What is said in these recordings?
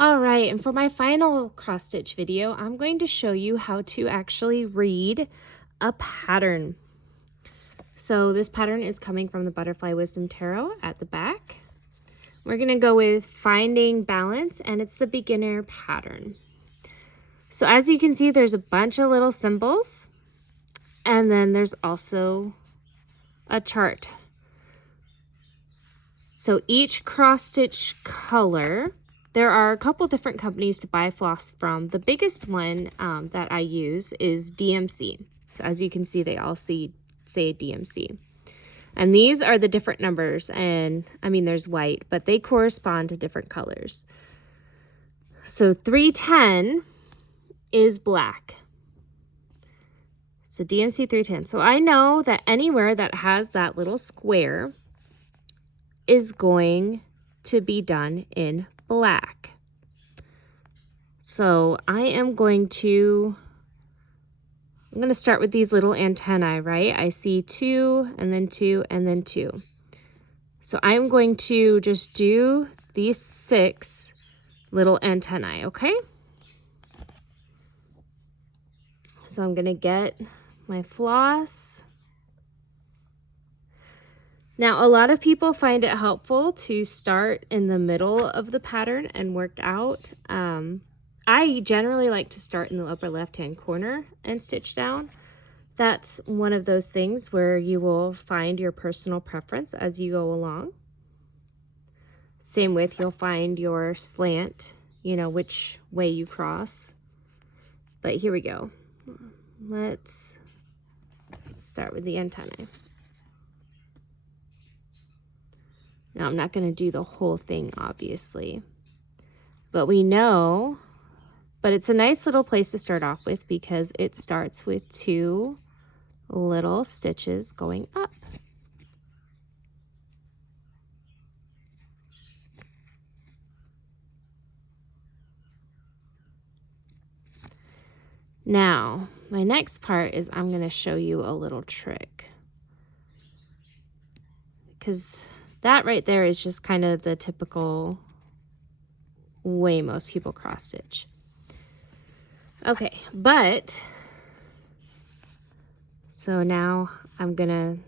All right, and for my final cross stitch video, I'm going to show you how to actually read a pattern. So this pattern is coming from the Butterfly Wisdom Tarot at the back. We're going to go with Finding Balance, and it's the beginner pattern. So as you can see, there's a bunch of little symbols, and then there's also a chart. So each cross stitch color, there are a couple different companies to buy floss from. The biggest one that I use is DMC. So as you can see, they all say DMC. And these are the different numbers. And I mean, there's white, but they correspond to different colors. So 310 is black. So DMC 310. So I know that anywhere that has that little square is going to be done in black. So I'm going to start with these little antennae, right? I see 2 and then 2 and then 2. So I'm going to just do these 6 little antennae, okay? So I'm going to get my floss. Now, a lot of people find it helpful to start in the middle of the pattern and work out. I generally like to start in the upper left-hand corner and stitch down. That's one of those things where you will find your personal preference as you go along. Same with, you'll find your slant, you know, which way you cross. But here we go. Let's start with the antennae. Now, I'm not going to do the whole thing, obviously, but we know, but it's a nice little place to start off with because it starts with 2 little stitches going up. Now, my next part is I'm going to show you a little trick because that right there is just kind of the typical way most people cross stitch. Okay, but so now I'm gonna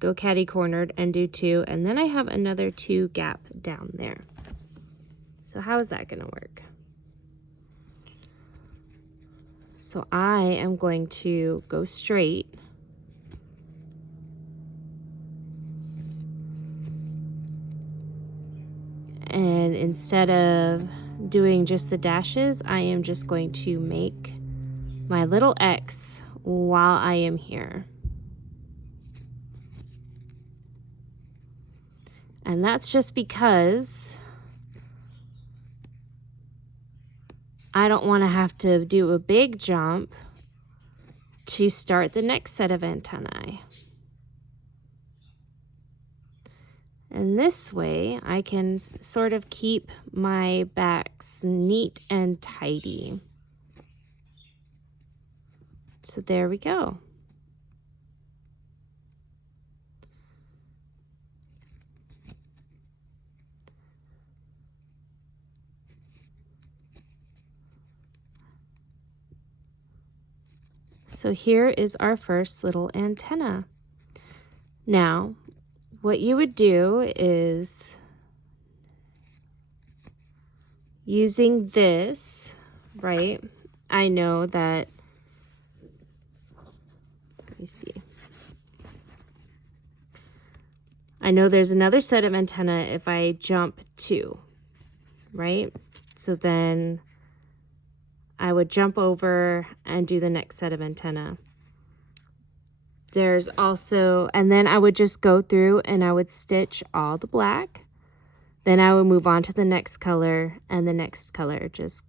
go catty cornered and do 2, and then I have another 2 gap down there. So how is that gonna work? So I am going to go straight. And instead of doing just the dashes, I am just going to make my little X while I am here. And that's just because I don't want to have to do a big jump to start the next set of antennae. And this way, I can sort of keep my backs neat and tidy. So there we go. So here is our first little antenna. Now, what you would do is using this, right? I know that, let me see. I know there's another set of antenna if I jump 2, right? So then I would jump over and do the next set of antenna. There's also, and then I would just go through and I would stitch all the black. Then I would move on to the next color and the next color, just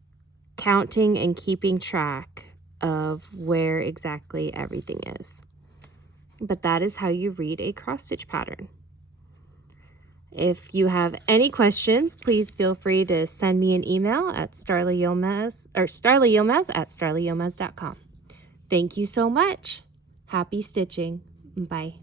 counting and keeping track of where exactly everything is. But that is how you read a cross stitch pattern. If you have any questions, please feel free to send me an email at starlayilmaz@starlayilmaz.com. Thank you so much. Happy stitching. Bye.